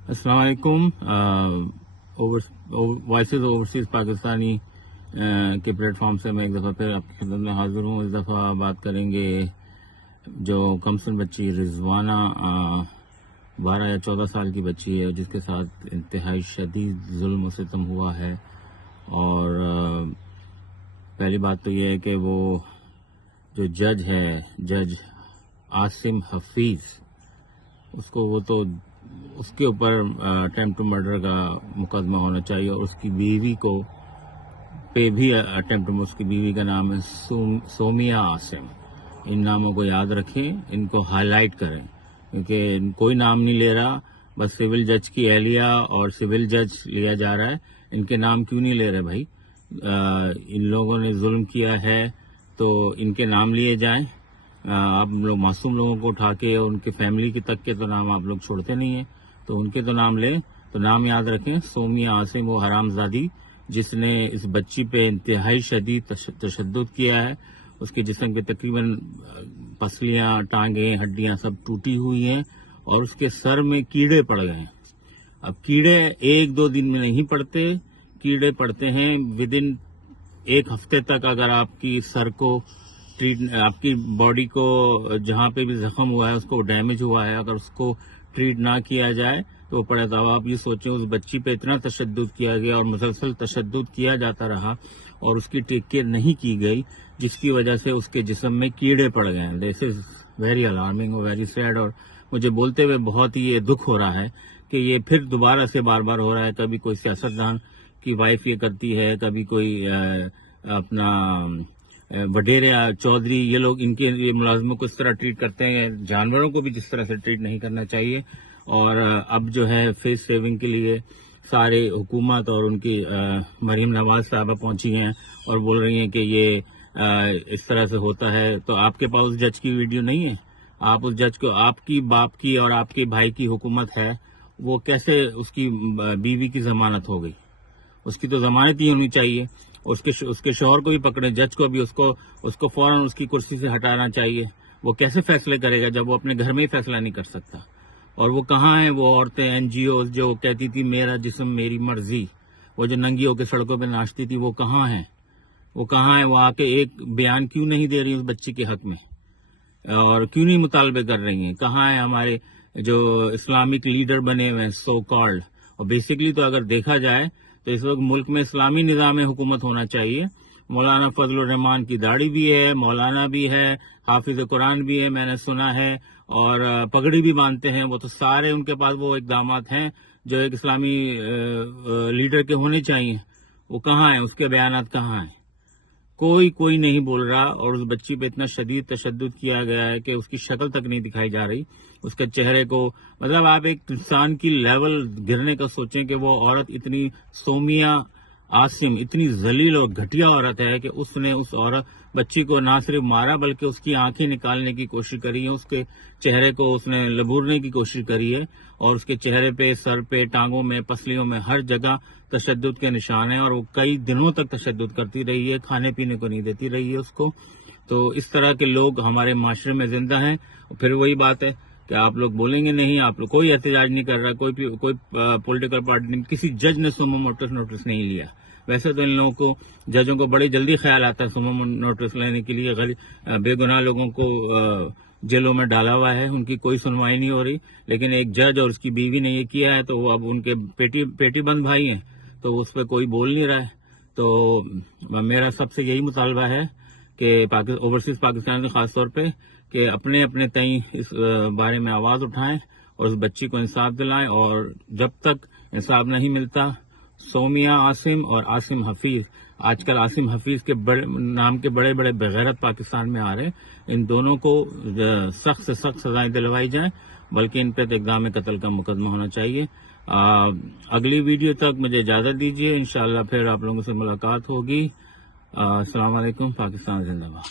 अस्सलाम वालेकुम। Voices overseas Pakistani के प्लेटफॉर्म से मैं एक दफ़ा फिर आपकी खिदमत में हाजिर हूँ। इस दफ़ा बात करेंगे जो कमसन बच्ची रिजवाना 12 या 14 साल की बच्ची है जिसके साथ इंतहाई शदीद जुल्म और सितम हुआ है। और पहली बात तो ये है कि वो जो जज है, जज आसिम हफीज, उसको वो तो उसके ऊपर अटेम्प्ट टू मर्डर का मुकदमा होना चाहिए और उसकी बीवी को पे भी अटेम्प्ट, उसकी बीवी का नाम है सोमिया आसिम। इन नामों को याद रखें, इनको हाईलाइट करें क्योंकि कोई नाम नहीं ले रहा, बस सिविल जज की एहलिया और सिविल जज लिया जा रहा है। इनके नाम क्यों नहीं ले रहे भाई? इन लोगों ने जुल्म किया है तो इनके नाम लिए जाएं। आप लोग मासूम लोगों को उठा के उनके फैमिली के तक के तो नाम आप लोग छोड़ते नहीं है, तो उनके तो नाम लें। तो नाम याद रखें, सोमिया आसिम वो हरामजादी जिसने इस बच्ची पे इंतहाई शदीद तशद्दुद किया है। उसके जिस्म पे तकरीबन पसलियां, टांगें, हड्डियां सब टूटी हुई हैं और उसके सर में कीड़े पड़ गए हैं। अब कीड़े एक दो दिन में नहीं पड़ते, कीड़े पड़ते हैं विद इन एक हफ्ते तक। अगर आपकी सर को आपकी बॉडी को जहां पे भी जख्म हुआ है, उसको डैमेज हुआ है, अगर उसको ट्रीट ना किया जाए तो वो पड़े। तो आप ये सोचें, उस बच्ची पे इतना तशद्दुद किया गया और मुसलसल तशद्दुद किया जाता रहा और उसकी टेक केयर नहीं की गई, जिसकी वजह से उसके जिस्म में कीड़े पड़ गए हैं। दिस इज वेरी अलार्मिंग और वेरी सैड। और मुझे बोलते हुए बहुत ही ये दुख हो रहा है कि ये फिर दोबारा से बार बार हो रहा है। कभी कोई सियासतदान की वाइफ ये करती है, कभी कोई अपना वडेरे चौधरी, ये लोग इनके मुलाजमों को इस तरह ट्रीट करते हैं। जानवरों को भी जिस तरह से ट्रीट नहीं करना चाहिए। और अब जो है फेस सेविंग के लिए सारे हुकूमत और उनकी मरीम नवाज साहबा पहुंची हैं और बोल रही हैं कि ये इस तरह से होता है। तो आपके पास उस जज की वीडियो नहीं है? आप उस जज को, आपकी बाप की और आपके भाई की हुकूमत है, वो कैसे उसकी बीवी की जमानत हो गई? उसकी तो जमानत ही होनी चाहिए। उसके शौहर को भी पकड़े, जज को भी, उसको फौरन उसकी कुर्सी से हटाना चाहिए। वो कैसे फैसले करेगा जब वो अपने घर में ही फैसला नहीं कर सकता? और वो कहाँ हैं वो औरतें, एनजीओ जो कहती थी मेरा जिस्म मेरी मर्जी, वो जो नंगी होकर सड़कों पे नाचती थी, वो कहाँ हैं? वो कहाँ है? वो आके एक बयान क्यों नहीं दे रही उस बच्ची के हक में और क्यों नहीं मुतालबे कर रही हैं? कहाँ है हमारे जो इस्लामिक लीडर बने हुए हैं, सो कॉल्ड? और बेसिकली तो अगर देखा जाए तो इस वक्त मुल्क में इस्लामी निज़ाम हुकूमत होना चाहिए। मौलाना फजलुर रहमान की दाढ़ी भी है, मौलाना भी है, हाफिज कुरान भी है, मैंने सुना है, और पगड़ी भी बांधते हैं। वो तो सारे उनके पास वो इकदामात हैं जो एक इस्लामी लीडर के होने चाहिए। वो कहाँ है? उसके बयानात कहाँ हैं? कोई नहीं बोल रहा। और उस बच्ची पे इतना शदीद तशद्दुद किया गया है कि उसकी शक्ल तक नहीं दिखाई जा रही, उसके चेहरे को। मतलब आप एक इंसान की लेवल गिरने का सोचें कि वो औरत इतनी, सोमिया आसिम इतनी जलील और घटिया औरत है कि उसने उस औरत बच्ची को ना सिर्फ मारा बल्कि उसकी आंखें निकालने की कोशिश करी है, उसके चेहरे को उसने लबूरने की कोशिश करी है और उसके चेहरे पे, सर पे, टांगों में, पसलियों में, हर जगह तशद्दुद के निशान है। और वो कई दिनों तक तशद्दुद करती रही है, खाने पीने को नहीं देती रही है उसको। तो इस तरह के लोग हमारे माशरे में जिंदा हैं। फिर वही बात है कि आप लोग बोलेंगे नहीं, आप लोग कोई एहतजाज नहीं कर रहा, कोई पॉलिटिकल पार्टी नहीं, किसी जज ने सुमो मोटो नोटिस नहीं लिया। वैसे तो इन लोगों को, जजों को बड़े जल्दी ख्याल आता है सुमो नोटिस लेने के लिए। बेगुनाह लोगों को जेलों में डाला हुआ है, उनकी कोई सुनवाई नहीं हो रही। लेकिन एक जज और उसकी बीवी ने ये किया है तो वो अब उनके पेटी बंद भाई हैं, तो उस पर कोई बोल नहीं रहा है। तो मेरा सबसे यही मुतालबा है कि ओवरसीज पाकिस्तान में खासतौर पे कि अपने अपने तई इस बारे में आवाज उठाएं और उस बच्ची को इंसाफ दिलाएं। और जब तक इंसाफ नहीं मिलता, सोमिया आसिम और आसिम हफीज, आजकल आसिम हफीज के नाम के बड़े बड़े बेगैरत पाकिस्तान में आ रहे हैं, इन दोनों को सख्त से सख्त सजाएं दिलवाई जाएं, बल्कि इन पर इक़दाम कत्ल का मुकदमा होना चाहिए। अगली वीडियो तक मुझे इजाजत दीजिए, इंशाअल्लाह फिर आप लोगों से मुलाकात होगी। अस्सलाम वालेकुम। पाकिस्तान जिंदाबाद।